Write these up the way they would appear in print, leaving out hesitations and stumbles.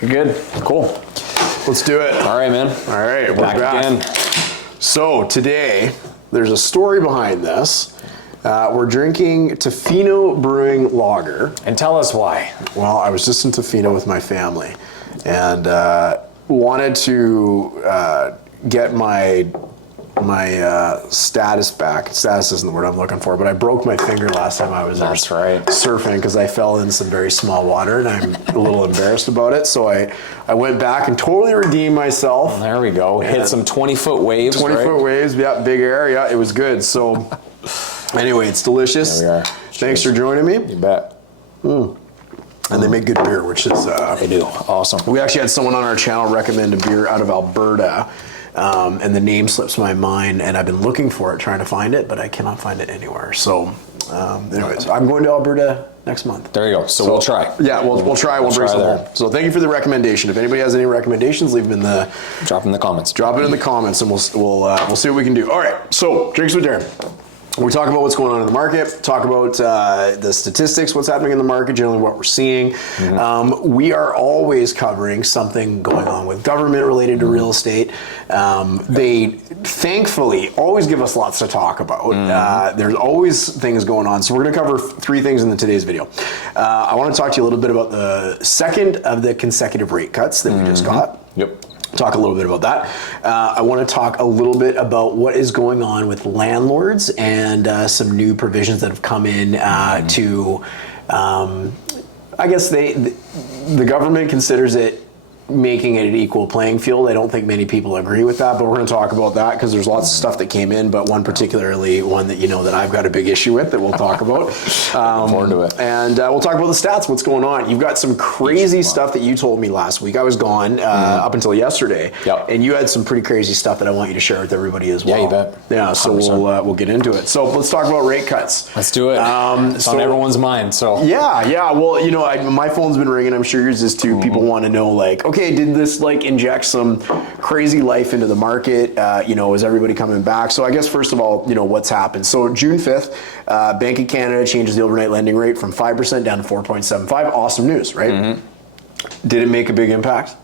You're good. Cool. Let's do it. All right, man. All right, we're back again. So today, there's a story behind this. We're drinking Tofino Brewing Lager. And tell us why. Well, I was just in Tofino with my family and wanted to get my status back. Status isn't the word I'm looking for, but I broke my finger last time I was there. That's right. Surfing because I fell in some very small water and I'm a little embarrassed about it. So I went back and totally redeemed myself. There we go. Hit some 20-foot waves. 20-foot waves, yeah, big air, yeah, it was good. So anyway, it's delicious. There we are. Thanks for joining me. You bet. And they make good beer, which is... They do. Awesome. We actually had someone on our channel recommend a beer out of Alberta. And the name slips my mind, and I've been looking for it, trying to find it, but I cannot find it anywhere. So, anyways, I'm going to Alberta next month. There you go. So we'll try. Yeah, we'll try. We'll bring some home. So thank you for the recommendation. If anybody has any recommendations, leave them in the... Drop in the comments. Drop it in the comments, and we'll see what we can do. All right, so Drinks with Darin. We talk about what's going on in the market, talk about the statistics, what's happening in the market, generally what we're seeing. We are always covering something going on with government related to real estate. They thankfully always give us lots to talk about. There's always things going on. So we're going to cover three things in today's video. I want to talk to you a little bit about the second of the consecutive rate cuts that we just got. Yep. Talk a little bit about that. I want to talk a little bit about what is going on with landlords and some new provisions that have come in to, I guess the government considers it making it an equal playing field. I don't think many people agree with that, but we're going to talk about that because there's lots of stuff that came in, but one particularly one that you know that I've got a big issue with that we'll talk about. Looking forward to it. And we'll talk about the stats, what's going on. You've got some crazy stuff that you told me last week. I was gone up until yesterday, Yep. and you had some pretty crazy stuff that I want you to share with everybody as well. Yeah, you bet. Yeah, so 100%. we'll get into it. So let's talk about rate cuts. Let's do it. It's on everyone's mind. So Yeah. Well, you know, my phone's been ringing. I'm sure yours is too. People want to know, like, okay, did this inject some crazy life into the market? Is everybody coming back? So I guess first of all, what's happened? So June 5th, Bank of Canada changes the overnight lending rate from 5% down to 4.75. Awesome news, right? Did it make a big impact?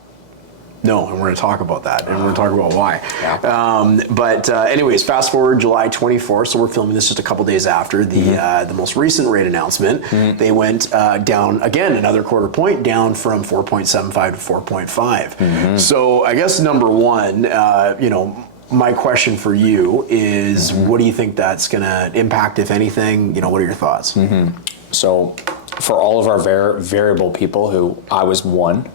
No, and we're going to talk about that, and we're going to talk about why. Yeah. Anyways, fast forward July 24th, so we're filming this just a couple days after the most recent rate announcement. They went down again, another quarter point, down from 4.75 to 4.5. So I guess number one, my question for you is, what do you think that's going to impact, if anything? What are your thoughts? So for all of our variable people, who I was one,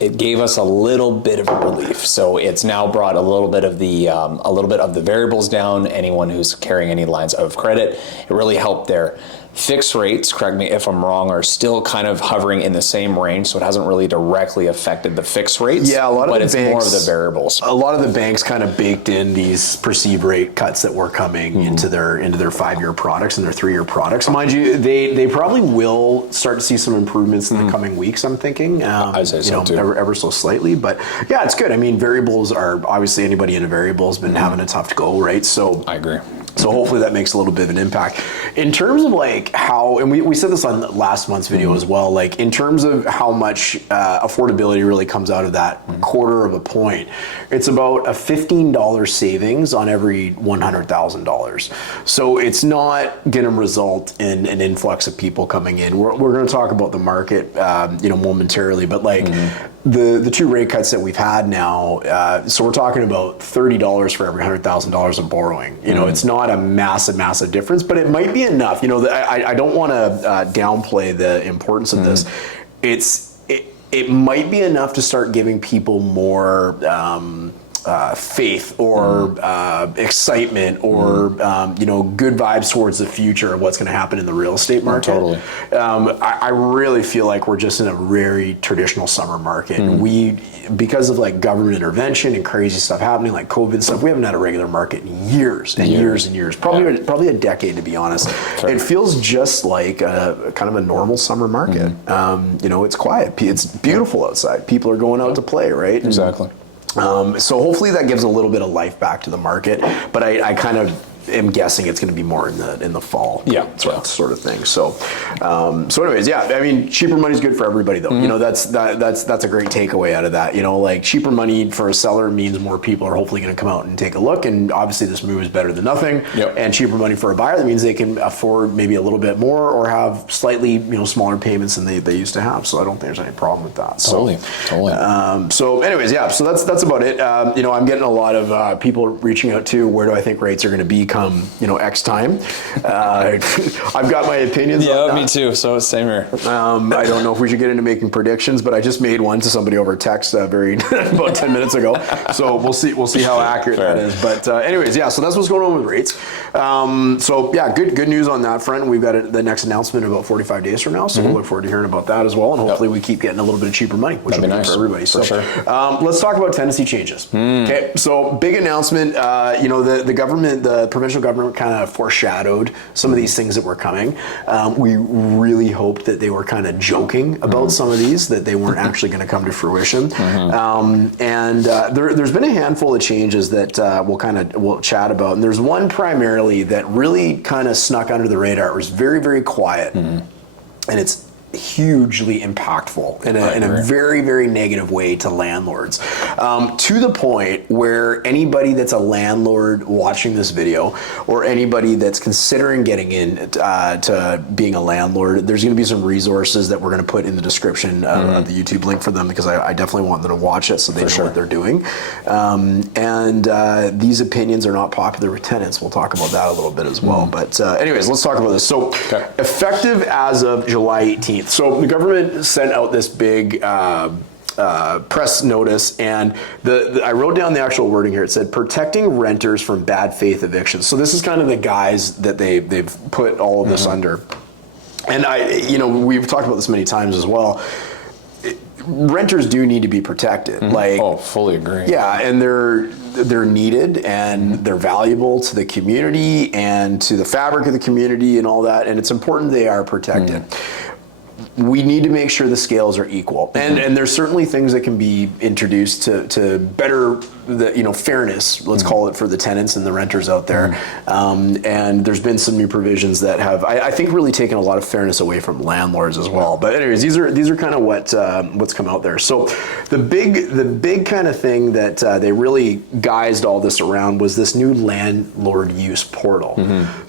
it gave us a little bit of a relief. So it's now brought a little bit of the variables down. Anyone who's carrying any lines of credit, it really helped there. Fixed rates, correct me if I'm wrong, are still kind of hovering in the same range, so it hasn't really directly affected the fixed rates. Yeah, but it's more of the variables. A lot of the banks kind of baked in these perceived rate cuts that were coming into their 5-year products and their 3-year products. Mind you, they probably will start to see some improvements in the coming weeks, I'm thinking. I'd say so too. Ever so slightly, but yeah, it's good. I mean, variables are obviously, anybody in a variable has been having a tough go, right? So I agree. So hopefully that makes a little bit of an impact. In terms of how, and we said this on last month's video as well, in terms of how much affordability really comes out of that quarter of a point, it's about a $15 savings on every $100,000. So it's not going to result in an influx of people coming in. We're going to talk about the market, momentarily, but the two rate cuts that we've had now, so we're talking about $30 for every $100,000 of borrowing. It's not a massive difference, but it might be enough. I don't want to downplay the importance of this. It might be enough to start giving people more faith or excitement or good vibes towards the future of what's going to happen in the real estate market. Totally. I really feel like we're just in a very traditional summer market. We, because of government intervention and crazy stuff happening, like COVID stuff, we haven't had a regular market in years and years. Probably a decade, to be honest. Fair. It feels just like a kind of a normal summer market. It's quiet. It's beautiful outside. People are going out to play, right? Exactly. So hopefully that gives a little bit of life back to the market, but I kind of am guessing it's going to be more in the fall. Yeah, sort of thing. So, anyways, yeah. I mean, cheaper money is good for everybody, though. You know, that's a great takeaway out of that. You know, like cheaper money for a seller means more people are hopefully going to come out and take a look. And obviously, this move is better than nothing. Yep. And cheaper money for a buyer, that means they can afford maybe a little bit more or have slightly smaller payments than they used to have. So I don't think there's any problem with that. Totally. So anyways, yeah. So that's about it. You know, I'm getting a lot of people reaching out to where do I think rates are going to be come X time. I've got my opinions. Yeah, on that. me too. So same here. I don't know if we should get into making predictions, but I just made one to somebody over text about 10 minutes ago. So we'll see how accurate that is. But anyways, yeah. So that's what's going on with rates. So yeah, good news on that front. We've got the next announcement in about 45 days from now. So we'll look forward to hearing about that as well. And hopefully we keep getting a little bit of cheaper money, which will be nice for everybody. So sure. Let's talk about tenancy changes. Okay. So big announcement. The government, the provincial government, kind of foreshadowed some of these things that were coming. We really hoped that they were kind of joking about some of these, that they weren't actually going to come to fruition. There's been a handful of changes that we'll chat about, and there's one primarily that really kind of snuck under the radar. It was very, very quiet, and it's hugely impactful in a very, very negative way to landlords, to the point where anybody that's a landlord watching this video, or anybody that's considering getting in to being a landlord, there's going to be some resources that we're going to put in the description of the YouTube link for them, because I definitely want them to watch it so they know what they're doing. These opinions are not popular with tenants. We'll talk about that a little bit as well. But anyways, let's talk about this. So effective as of July 18th. So the government sent out this big press notice, and I wrote down the actual wording here. It said protecting renters from bad faith evictions. So this is kind of the guise that they've put all of this under. And we've talked about this many times as well. Renters do need to be protected. Fully agree. Yeah, and they're needed, and they're valuable to the community and to the fabric of the community and all that, and it's important they are protected. We need to make sure the scales are equal, and there's certainly things that can be introduced to better the fairness, let's call it, for the tenants and the renters out there. And there's been some new provisions that have, I think, really taken a lot of fairness away from landlords as well. But anyways, these are kind of what's come out there. So the big kind of thing that they really guised all this around was this new landlord use portal.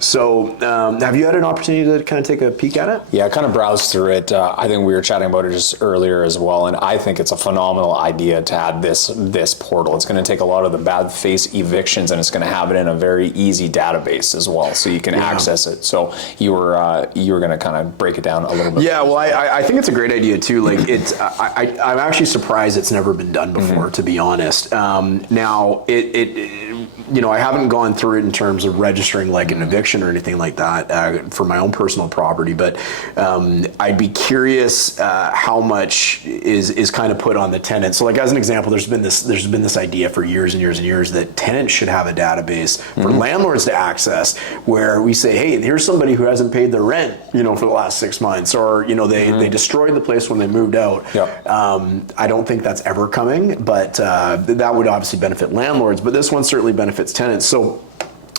So have you had an opportunity to kind of take a peek at it? Yeah, I kind of browsed through it. I think we were chatting about it just earlier as well, and I think it's a phenomenal idea to add this portal. It's going to take a lot of the bad face evictions, and it's going to have it in a very easy database as well, so you can access it. So you were going to kind of break it down a little bit. Yeah, well, I think it's a great idea too. Like I'm actually surprised it's never been done before, to be honest. Now I haven't gone through it in terms of registering like an eviction or anything like that for my own personal property, but I'd be curious how much is kind of put on the tenant. So like, as an example, there's been this idea for years and years and years that tenants should have a database for landlords to access, where we say, hey, here's somebody who hasn't paid their rent, for the last 6 months, or they destroyed the place when they moved out. I don't think that's ever coming, but that would obviously benefit landlords, but this one certainly benefits tenants. So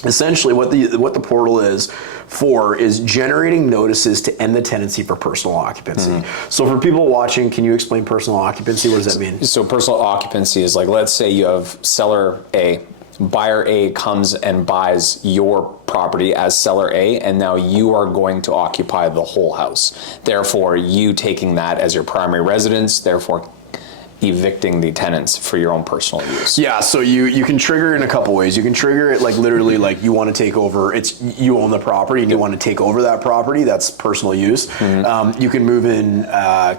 essentially what the portal is for is generating notices to end the tenancy for personal occupancy. So for people watching, can you explain personal occupancy? What does that mean? So personal occupancy is like, let's say you have seller A, buyer A comes and buys your property as seller A, and now you are going to occupy the whole house. Therefore, you taking that as your primary residence, therefore evicting the tenants for your own personal use. Yeah, so you can trigger it in a couple ways. You can trigger it like literally like you want to take over, you own the property and you want to take over that property, that's personal use. You can move in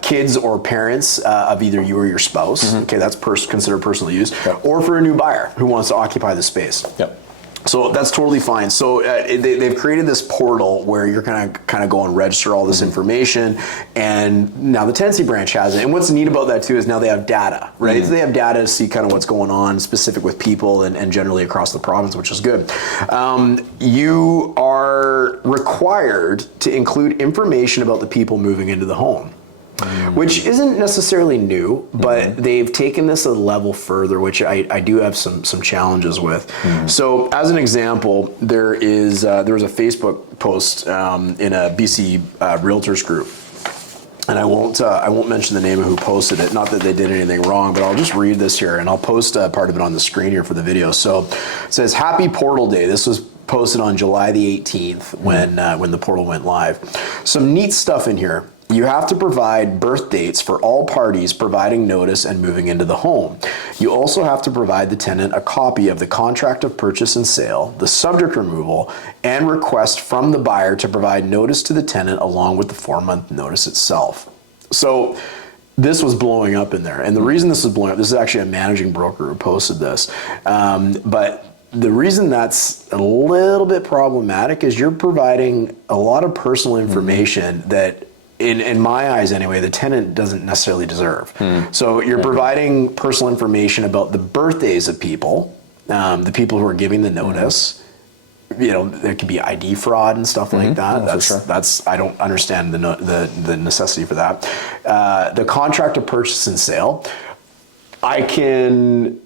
kids or parents of either you or your spouse. Okay, that's considered personal use. Or for a new buyer who wants to occupy the space. So that's totally fine. So they've created this portal where you're kind of go and register all this information, and now the tenancy branch has it. And what's neat about that too is now they have data, right? So they have data to see kind of what's going on specific with people and generally across the province, which is good. You are required to include information about the people moving into the home. which isn't necessarily new, but they've taken this a level further, which I do have some challenges with. So as an example, there was a Facebook post in a BC realtors group. And I won't mention the name of who posted it. Not that they did anything wrong, but I'll just read this here, and I'll post part of it on the screen here for the video. So it says, "Happy Portal Day." This was posted on July the 18th when the portal went live. Some neat stuff in here. You have to provide birth dates for all parties providing notice and moving into the home. You also have to provide the tenant a copy of the contract of purchase and sale, the subject removal, and request from the buyer to provide notice to the tenant along with the 4-month notice itself. So this was blowing up in there. And the reason this is blowing up, this is actually a managing broker who posted this. But the reason that's a little bit problematic is you're providing a lot of personal information that, in my eyes anyway, the tenant doesn't necessarily deserve. So you're providing personal information about the birthdays of people, the people who are giving the notice. You know, there could be ID fraud and stuff like that. That's I don't understand the necessity for that. The contract of purchase and sale, I can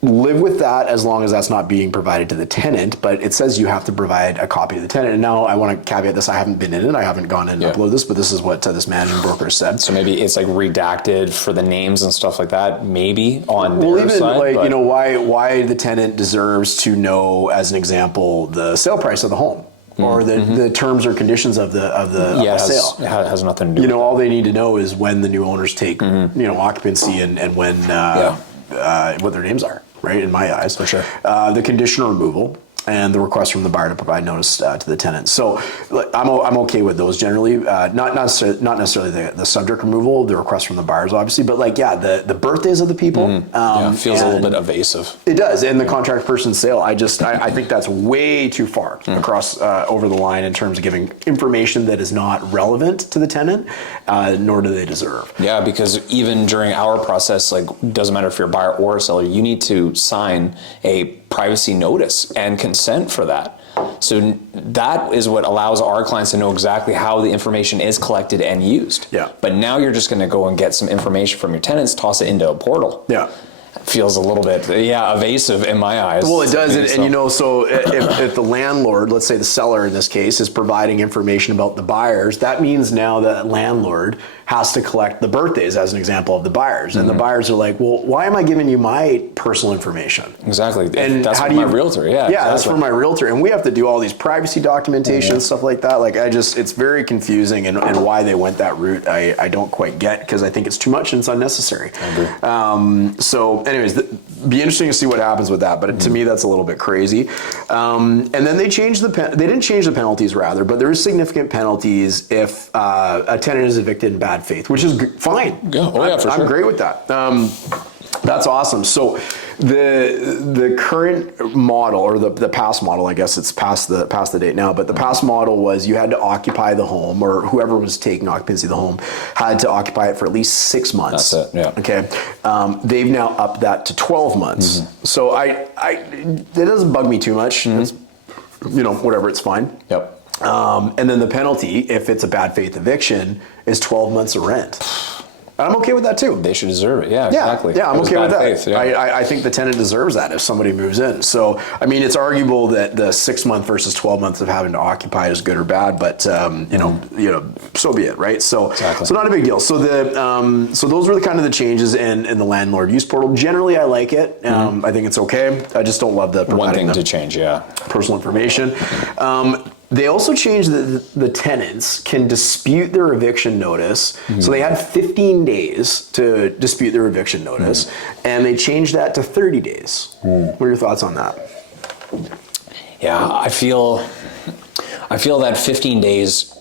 live with that as long as that's not being provided to the tenant, but it says you have to provide a copy to the tenant. And now I want to caveat this, I haven't been in it, I haven't gone in and uploaded this, but this is what this managing broker said. So maybe it's like redacted for the names and stuff like that, maybe on their even side. Like, you know, why the tenant deserves to know, as an example, the sale price of the home. Or the terms or conditions of the sale. It has nothing to do with all they need to know is when the new owners take occupancy and when what their names are. Right, in my eyes. For sure. The conditional removal and the request from the buyer to provide notice to the tenant. So I'm okay with those generally. Not necessarily the subject removal, the request from the buyers, obviously, but the birthdays of the people. Feels a little bit evasive. It does, and the contract person sale. I think that's way too far across over the line in terms of giving information that is not relevant to the tenant, nor do they deserve. Yeah, because even during our process, doesn't matter if you're a buyer or a seller, you need to sign a privacy notice and consent for that. So that is what allows our clients to know exactly how the information is collected and used. Yeah. But now you're just going to go and get some information from your tenants, toss it into a portal. Yeah. Feels a little bit, evasive in my eyes. Well, it does, so if the landlord, let's say the seller in this case, is providing information about the buyers, that means now that landlord has to collect the birthdays, as an example, of the buyers. And the buyers are like, well, why am I giving you my personal information? Exactly. And that's for my realtor. Yeah, exactly. That's for my realtor. And we have to do all these privacy documentation and stuff like that. It's very confusing, and why they went that route, I don't quite get, because I think it's too much and it's unnecessary. I agree. So anyways, be interesting to see what happens with that, but to me that's a little bit crazy. And then they changed they didn't change the penalties, rather, but there is significant penalties if a tenant is evicted in bad faith, which is fine. Yeah, for sure. I'm great with that. That's awesome. So the current model, or the past model, I guess it's past the date now, but the past model was you had to occupy the home, or whoever was taking occupancy of the home had to occupy it for at least 6 months. That's it, yeah. Okay. They've now upped that to 12 months. So it doesn't bug me too much. It's, whatever, it's fine. Yep. And then the penalty, if it's a bad faith eviction, is 12 months of rent. I'm okay with that too. They should deserve it. Yeah, exactly. Yeah, I'm okay with that. Faith, yeah. I think the tenant deserves that if somebody moves in. So, I mean, it's arguable that the 6 month versus 12 months of having to occupy is good or bad, but so be it, right? So, exactly. So not a big deal. So so those were the changes in the landlord use portal. Generally, I like it. I think it's okay. I just don't love the one thing to change. Yeah, personal information. They also changed the tenants can dispute their eviction notice. So they had 15 days to dispute their eviction notice, and they changed that to 30 days. What are your thoughts on that? Yeah, I feel that 15 days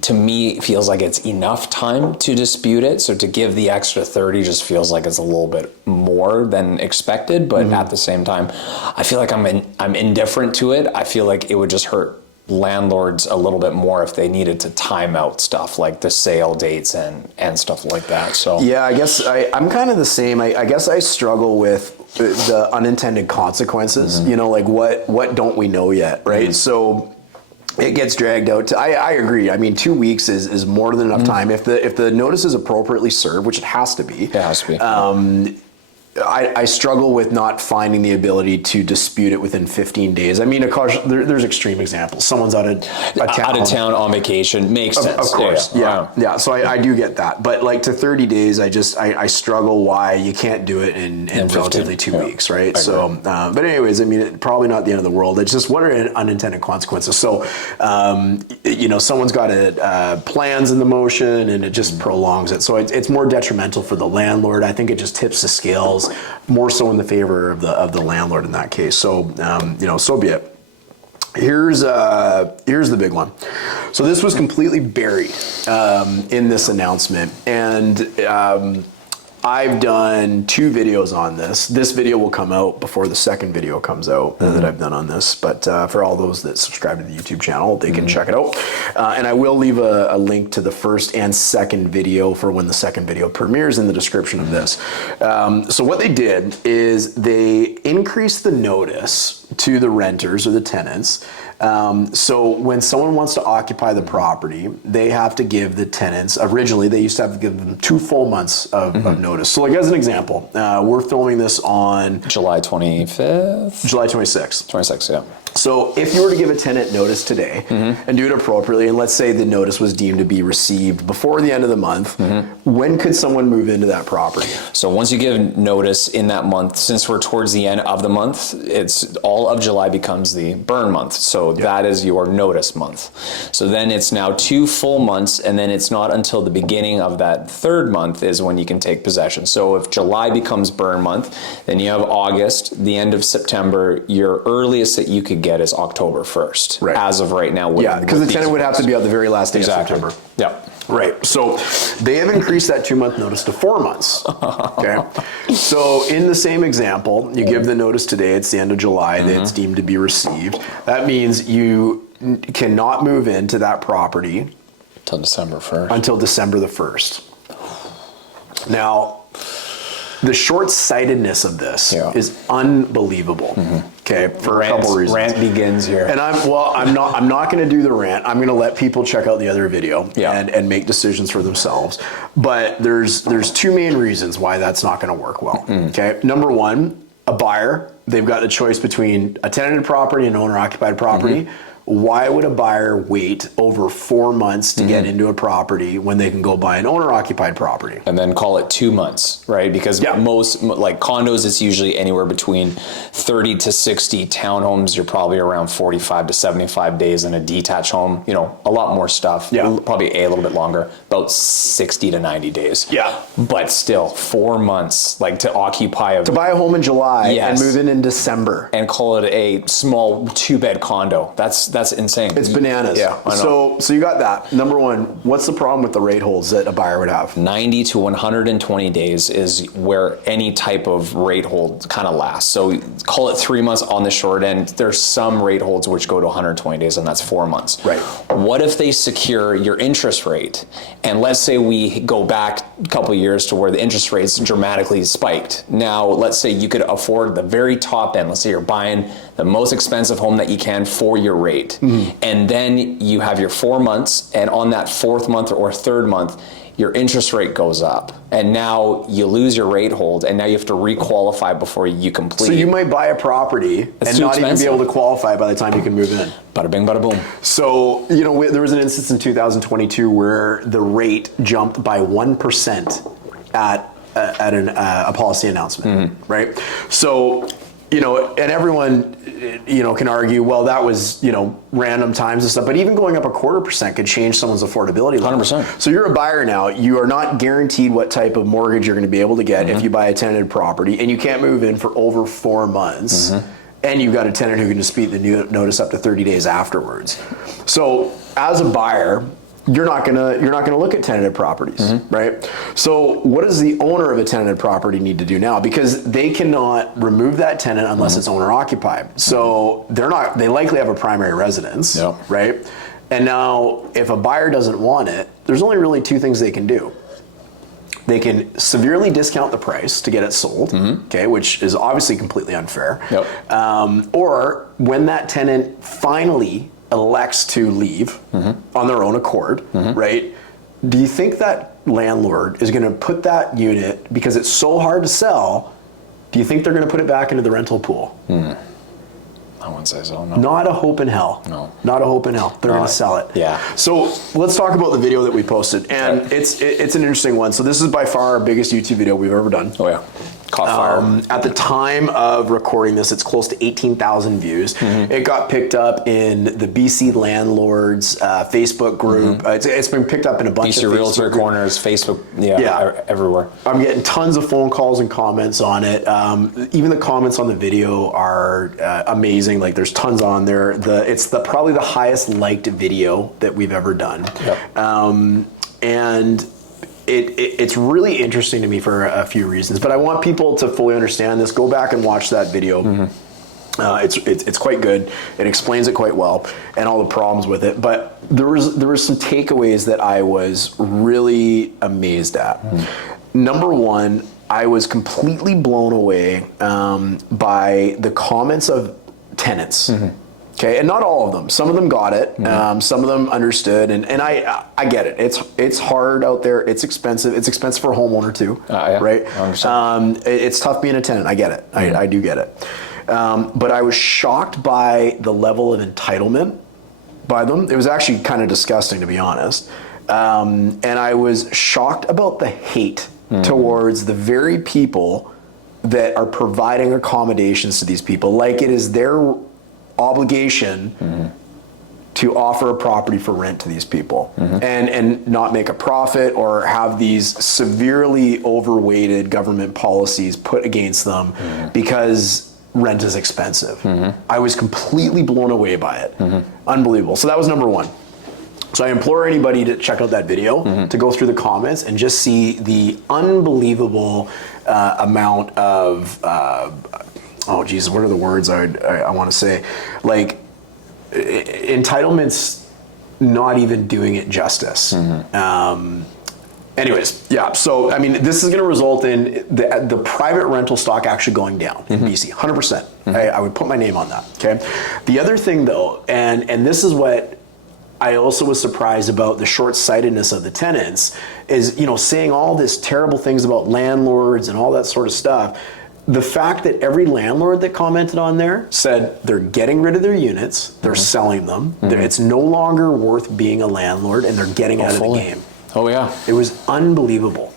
to me feels like it's enough time to dispute it. So to give the extra 30 just feels like it's a little bit more than expected, but at the same time, I feel like I'm indifferent to it. I feel like it would just hurt landlords a little bit more if they needed to time out stuff like the sale dates and stuff like that. So yeah, I guess I'm kind of the same. I guess I struggle with the unintended consequences. What don't we know yet, right? So It gets dragged out. I agree. I mean, 2 weeks is more than enough time. If the notice is appropriately served, which it has to be. It has to be. I struggle with not finding the ability to dispute it within 15 days. I mean, of course, there's extreme examples. Someone's out of town on vacation, makes sense. Of course, yeah. So I do get that. But like to 30 days, I struggle why you can't do it in relatively 2 weeks, right? So, but anyways, I mean, probably not the end of the world. It's just what are unintended consequences? So, someone's got plans in the motion and it just prolongs it. So it's more detrimental for the landlord. I think it just tips the scales more so in the favor of the landlord in that case. So so be it. Here's the big one. So this was completely buried in this announcement, and I've done 2 videos on this. This video will come out before the second video comes out that I've done on this. But for all those that subscribe to the YouTube channel, they can check it out. And I will leave a link to the first and second video for when the second video premieres in the description of this. So what they did is they increased the notice to the renters or the tenants. So when someone wants to occupy the property, they have to give the tenants, originally they used to have to give them 2 full months of notice. So like as an example, we're filming this on July 25th? July 26th. 26th, yeah. So if you were to give a tenant notice today and do it appropriately, and let's say the notice was deemed to be received before the end of the month, when could someone move into that property? So once you give notice in that month, since we're towards the end of the month, it's all of July becomes the burn month. So that is your notice month. So then it's now 2 full months, and then it's not until the beginning of that 3rd month is when you can take possession. So if July becomes burn month, then you have August, the end of September. Your earliest that you could get is October 1st, as of right now. Because the tenant would have to be out the very last day of September. Yeah. Right. So they have increased that 2-month notice to 4 months. Okay. So in the same example, you give the notice today, it's the end of July, that it's deemed to be received. That means you cannot move into that property until December 1st. Until December the 1st. Now, the short-sightedness of this is unbelievable. Okay, for a couple reasons. Rant begins here. And I'm not going to do the rant. I'm going to let people check out the other video and make decisions for themselves. But there's 2 main reasons why that's not going to work well. Okay, number 1, a buyer, they've got the choice between a tenanted property and owner-occupied property. Why would a buyer wait over 4 months to get into a property when they can go buy an owner-occupied property? And then call it 2 months, right? Because most, like condos, it's usually anywhere between 30 to 60. Townhomes, you're probably around 45 to 75 days. In a detached home, a lot more stuff. Probably a little bit longer, about 60 to 90 days. Yeah. But still, 4 months, like to occupy to buy a home in July and move in December. And call it a small 2-bed condo. That's insane. It's bananas. Yeah, I know. So you got that. Number 1, what's the problem with the rate holds that a buyer would have? 90 to 120 days is where any type of rate hold kind of lasts. So call it 3 months on the short end. There's some rate holds which go to 120 days, and that's 4 months. Right. What if they secure your interest rate? And let's say we go back a couple of years to where the interest rates dramatically spiked. Now, let's say you could afford the very top end. Let's say you're buying the most expensive home that you can for your rate. And then you have your 4 months, and on that 4th month or 3rd month, your interest rate goes up, and now you lose your rate hold, and now you have to requalify before you complete. So you might buy a property and not even be able to qualify by the time you can move in. Bada bing, bada boom. So, there was an instance in 2022 where the rate jumped by 1% at a policy announcement, right? So, and everyone, can argue, well, that was, random times and stuff, but even going up 0.25% could change someone's affordability level. 100%. So you're a buyer now, you are not guaranteed what type of mortgage you're going to be able to get if you buy a tenanted property, and you can't move in for over 4 months, and you've got a tenant who can dispute the notice up to 30 days afterwards. So as a buyer, you're not gonna look at tenanted properties, right? So what does the owner of a tenanted property need to do now? Because they cannot remove that tenant unless it's owner occupied. So they likely have a primary residence, right? And now if a buyer doesn't want it, there's only really 2 things they can do. They can severely discount the price to get it sold, okay, which is obviously completely unfair. Or when that tenant finally elects to leave on their own accord, right? Do you think that landlord is going to put that unit, because it's so hard to sell, do you think they're going to put it back into the rental pool? I wouldn't say so, no. Not a hope in hell. No. Not a hope in hell. They're going to sell it. Yeah. So let's talk about the video that we posted. And it's an interesting one. So this is by far our biggest YouTube video we've ever done. Oh, yeah. Caught fire. At the time of recording this, it's close to 18,000 views. It got picked up in the BC Landlords Facebook group. It's been picked up in a bunch BC of Realtor Facebook Corners, Facebook, everywhere. I'm getting tons of phone calls and comments on it. Even the comments on the video are amazing. Like, there's tons on there. It's probably the highest liked video that we've ever done. And it's really interesting to me for a few reasons, but I want people to fully understand this. Go back and watch that video. It's quite good. It explains it quite well and all the problems with it. But there was some takeaways that I was really amazed at. Number one, I was completely blown away by the comments of tenants. Okay, and not all of them. Some of them got it. Some of them understood, and I get it. It's hard out there. It's expensive. It's expensive for a homeowner too, right? It's tough being a tenant. I get it. I do get it. But I was shocked by the level of entitlement by them. It was actually kind of disgusting, to be honest. And I was shocked about the hate towards the very people that are providing accommodations to these people, like it is their obligation to offer a property for rent to these people and not make a profit or have these severely overweighted government policies put against them because rent is expensive. I was completely blown away by it. Unbelievable. So that was number one. So I implore anybody to check out that video, to go through the comments and just see the unbelievable amount of oh Jesus, what are the words I want to say? Like, entitlement's not even doing it justice. Anyways, yeah, so I mean, this is going to result in the private rental stock actually going down in BC, 100%. I would put my name on that, okay? The other thing though, and this is what I also was surprised about, the short-sightedness of the tenants, is, saying all this terrible things about landlords and all that sort of stuff. The fact that every landlord that commented on there said they're getting rid of their units, they're selling them, it's no longer worth being a landlord, and they're getting out of the game. Oh yeah. It was unbelievable.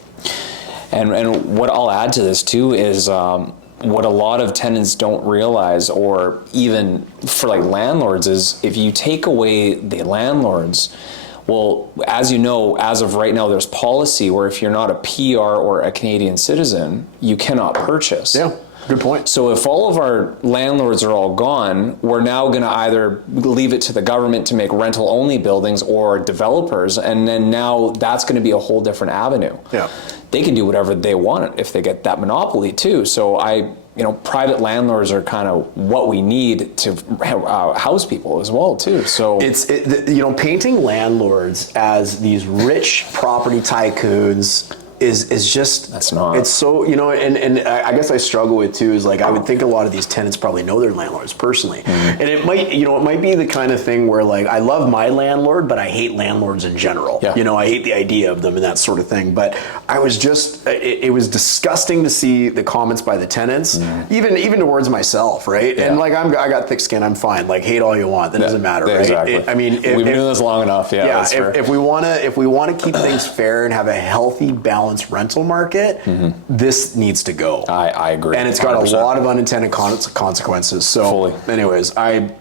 And what I'll add to this too is what a lot of tenants don't realize, or even for like landlords, is if you take away the landlords, well, as you know, as of right now, there's policy where if you're not a PR or a Canadian citizen, you cannot purchase. Yeah, good point. So if all of our landlords are all gone, we're now going to either leave it to the government to make rental-only buildings or developers, and then now that's going to be a whole different avenue. Yeah. They can do whatever they want if they get that monopoly too. So private landlords are kind of what we need to house people as well too. So painting landlords as these rich property tycoons is just, that's not. It's so, and I guess I struggle with too, is like, I would think a lot of these tenants probably know their landlords personally. And it might be the kind of thing where, like, I love my landlord, but I hate landlords in general. Yeah. I hate the idea of them and that sort of thing. But I was just, it was disgusting to see the comments by the tenants, even towards myself, right? Yeah. And like, I got thick skin, I'm fine. Like, hate all you want, that doesn't matter, right? Exactly. We've been doing this long enough, yeah. If we want to keep things fair and have a healthy, balanced rental market, this needs to go. I agree. And it's got 100%. A lot of unintended consequences. So anyways, I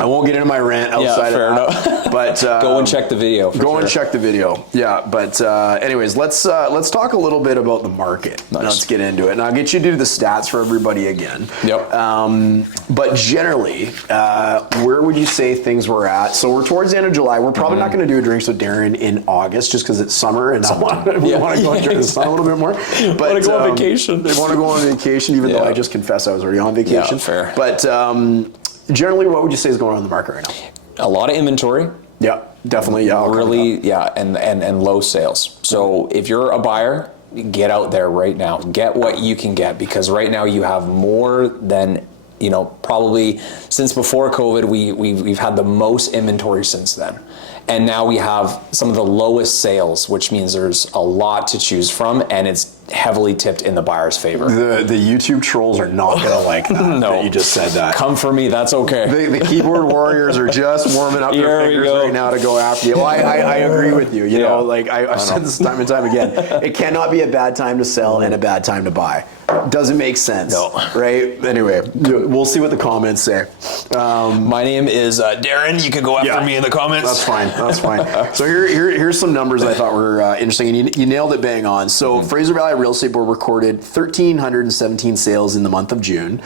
won't get into my rant outside of that. But go and check the video. And check the video. Yeah. But anyways, let's talk a little bit about the market. Nice. Let's get into it, and I'll get you to do the stats for everybody again. Yep. But generally, where would you say things were at? So we're towards the end of July. We're probably not going to do a Drinks with Darin in August, just because it's summer and we want to go enjoy the sun a little bit more. But want to go on vacation. They want to go on vacation, even though I just confessed I was already on vacation. Yeah, fair. But generally, what would you say is going on in the market right now? A lot of inventory. Yeah, definitely. Yeah, really. Yeah, and low sales. So if you're a buyer, get out there right now. Get what you can get, because right now you have more than probably since before COVID, we've had the most inventory since then. And now we have some of the lowest sales, which means there's a lot to choose from, and it's heavily tipped in the buyer's favor. The YouTube trolls are not going to like that, No. that you just said that. Come for me, that's okay. The keyboard warriors are just warming up their fingers right now to go after you. Well, I agree with you. You know, like I've said this time and time again. It cannot be a bad time to sell and a bad time to buy. Doesn't make sense. No. Right? Anyway, we'll see what the comments say. My name is Darin. You can go after me in the comments. That's fine. That's fine. So here's some numbers I thought were interesting, and you nailed it bang on. So Fraser Valley Real Estate Board recorded 1,317 sales in the month of June,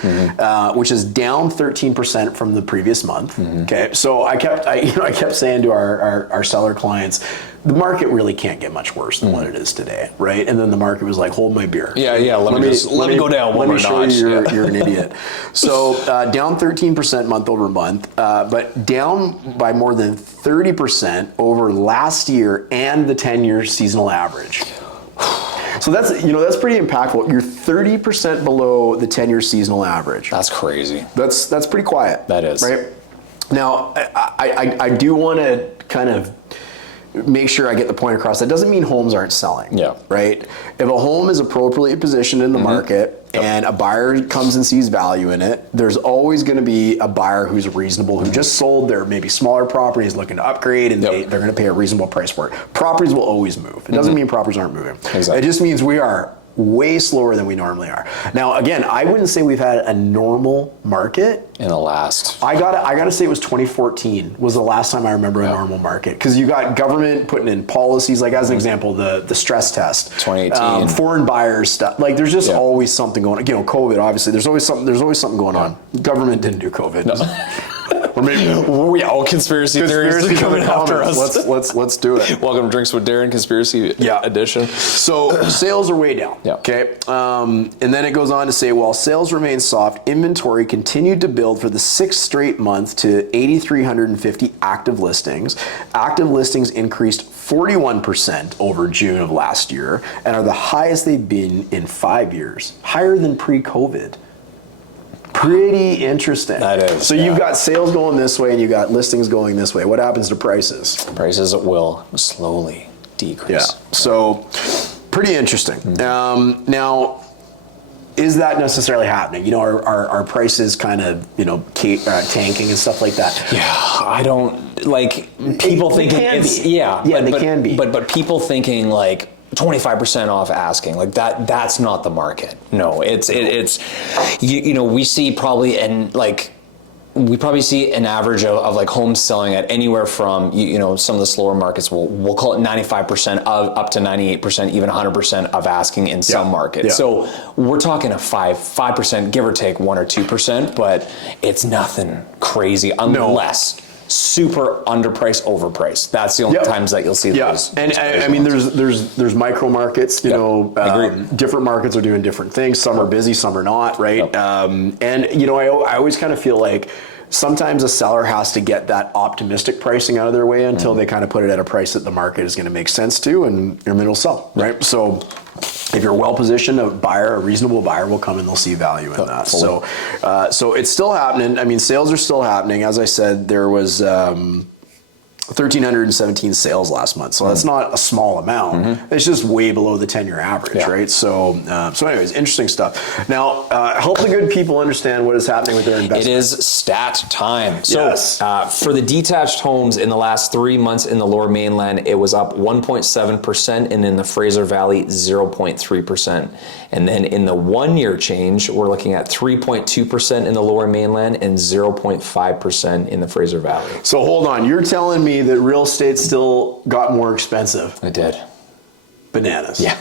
which is down 13% from the previous month. Okay, so I kept saying to our seller clients, the market really can't get much worse than what it is today, right? And then the market was like, hold my beer. Yeah. Let me go down one more notch. Let me show you you're an idiot. So down 13% month over month, but down by more than 30% over last year and the 10-year seasonal average. So that's pretty impactful. You're 30% below the 10-year seasonal average. That's crazy. That's pretty quiet. That is. Right? Now, I do want to kind of make sure I get the point across. That doesn't mean homes aren't selling. Yeah. Right? If a home is appropriately positioned in the market and a buyer comes and sees value in it, there's always going to be a buyer who's reasonable, who just sold their maybe smaller properties looking to upgrade, and they're going to pay a reasonable price for it. Properties will always move. It doesn't mean properties aren't moving. Exactly. It just means we are way slower than we normally are. Now, again, I wouldn't say we've had a normal market in the last. I gotta say it was 2014 was the last time I remember a normal market, because you got government putting in policies, like as an example, the stress test, 2018, foreign buyers stuff. Like there's just always something going on. COVID, obviously, there's always something going on. Government didn't do COVID. No. Or maybe conspiracy theories are coming after us. Let's do it. Welcome to Drinks with Darin, conspiracy edition. So sales are way down. Yeah. Okay. And then it goes on to say, while sales remain soft, inventory continued to build for the sixth straight month to 8,350 active listings. Active listings increased 41% over June of last year and are the highest they've been in 5 years, higher than pre-COVID. Pretty interesting. That is. So you've got sales going this way and you've got listings going this way. What happens to prices? Prices will slowly decrease. Yeah. So pretty interesting. Now, is that necessarily happening? Are prices kind of, tanking and stuff like that? Yeah, I don't like people thinking it's they can be. But people thinking like 25% off asking, like that's not the market. No, it's we see probably see an average of like homes selling at anywhere from some of the slower markets we'll call it 95% of up to 98%, even 100% of asking in some markets. Yeah. So we're talking a 5% give or take 1 or 2%, but it's nothing crazy unless super underpriced, overpriced. That's the only times that you'll see those. And I mean, there's micro markets. Different markets are doing different things. Some are busy, some are not. Right. I always kind of feel like sometimes a seller has to get that optimistic pricing out of their way until they kind of put it at a price that the market is going to make sense to, and your middle sell. Right. So if you're well positioned, a reasonable buyer will come and they'll see value in that. So it's still happening. I mean, sales are still happening. As I said, there was 1,317 sales last month. So that's not a small amount. It's just way below the 10-year average, right? So anyways, interesting stuff. Now, help the good people understand what is happening with their investment. It is stat time. So for the detached homes in the last 3 months in the Lower Mainland, it was up 1.7%, and in the Fraser Valley, 0.3%. And then in the 1 year change, we're looking at 3.2% in the Lower Mainland and 0.5% in the Fraser Valley. So hold on, you're telling me that real estate still got more expensive? It did. Bananas. Yeah.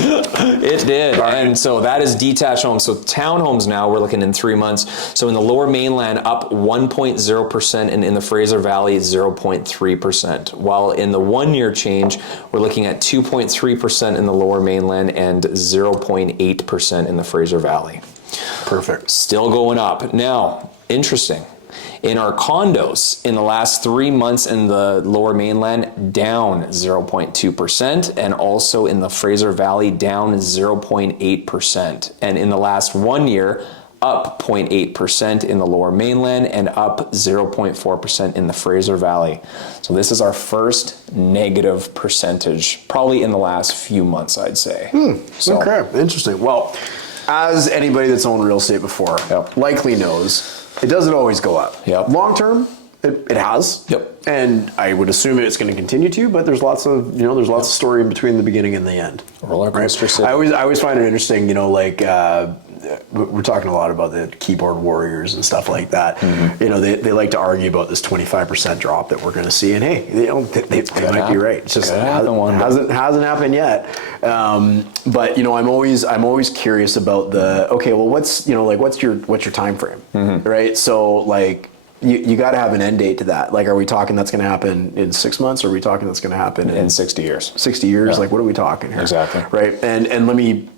It did. Right. And so that is detached homes. So townhomes now, we're looking in 3 months. So in the Lower Mainland, up 1.0%, and in the Fraser Valley, 0.3%. While in the 1 year change, we're looking at 2.3% in the Lower Mainland and 0.8% in the Fraser Valley. Perfect. Still going up. Now, interesting. In our condos, in the last 3 months in the Lower Mainland, down 0.2%, and also in the Fraser Valley, down 0.8%. And in the last 1 year, up 0.8% in the Lower Mainland, and up 0.4% in the Fraser Valley. So this is our first negative percentage, probably in the last few months, I'd say. So, Okay, interesting. Well, as anybody that's owned real estate before likely knows, it doesn't always go up. Long term, it has. And I would assume it's going to continue to, but there's lots of, there's lots of story in between the beginning and the end. Roller coaster city. I always find it interesting, like we're talking a lot about the keyboard warriors and stuff like that. They like to argue about this 25% drop that we're going to see, and hey, they might be right. It's just hasn't happened yet. But I'm always curious about what's your time frame, right? So like. You got to have an end date to that. Like, are we talking that's going to happen in 6 months? Or are we talking that's going to happen in 60 years? 60 years? Yeah. Like, what are we talking here? Exactly. Right. And let me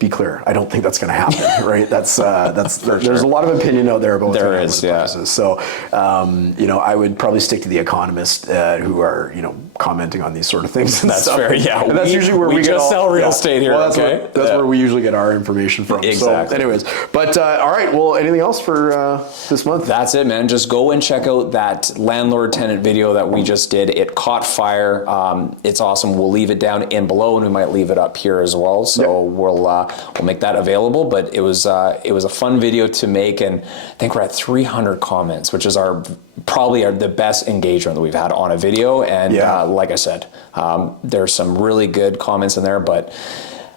be clear. I don't think that's going to happen. Right. That's there's a lot of opinion out there about there is. Yeah. So, I would probably stick to the economists who are commenting on these sort of things. And that's stuff. fair. Yeah. And that's usually where we just sell real estate here. Well, that's where we usually get our information from. Exactly. So, anyways, but all right. Well, anything else for this month? That's it, man. Just go and check out that landlord tenant video that we just did. It caught fire. It's awesome. We'll leave it down in below, and we might leave it up here as well. So we'll make that available. But it was a fun video to make, and I think we're at 300 comments, which is probably the best engagement that we've had on a video. And like I said, there's some really good comments in there, but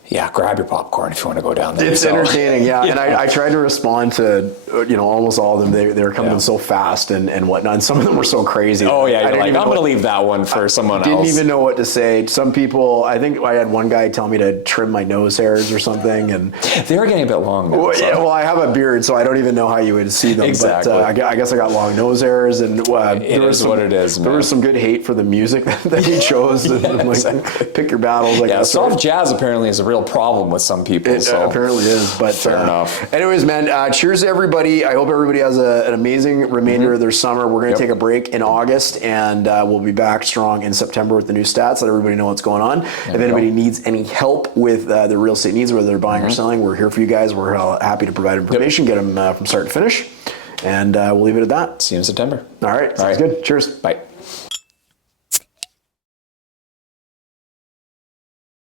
yeah, grab your popcorn if you want to go down there. It's entertaining, yeah. And I tried to respond to, almost all of them. They were coming in so fast and whatnot. And some of them were so crazy. Oh yeah, you're like, I'm going to leave that one for someone else. Didn't even know what to say. Some people, I think I had one guy tell me to trim my nose hairs or something, and they were getting a bit long. Now, well, I have a beard, so I don't even know how you would see them. Exactly. But I guess I got long nose hairs, and it is what it is. There was some good hate for the music that he chose. Like, pick your battles. Like soft jazz apparently is a real problem with some people. It apparently is, but fair enough. Anyways, man, cheers to everybody. I hope everybody has an amazing remainder of their summer. We're going to take a break in August, and we'll be back strong in September with the new stats. Let everybody know what's going on. If anybody needs any help with their real estate needs, whether they're buying or selling, we're here for you guys. We're happy to provide information, get them from start to finish, and we'll leave it at that. See you in September. All right, sounds good. Cheers. Bye.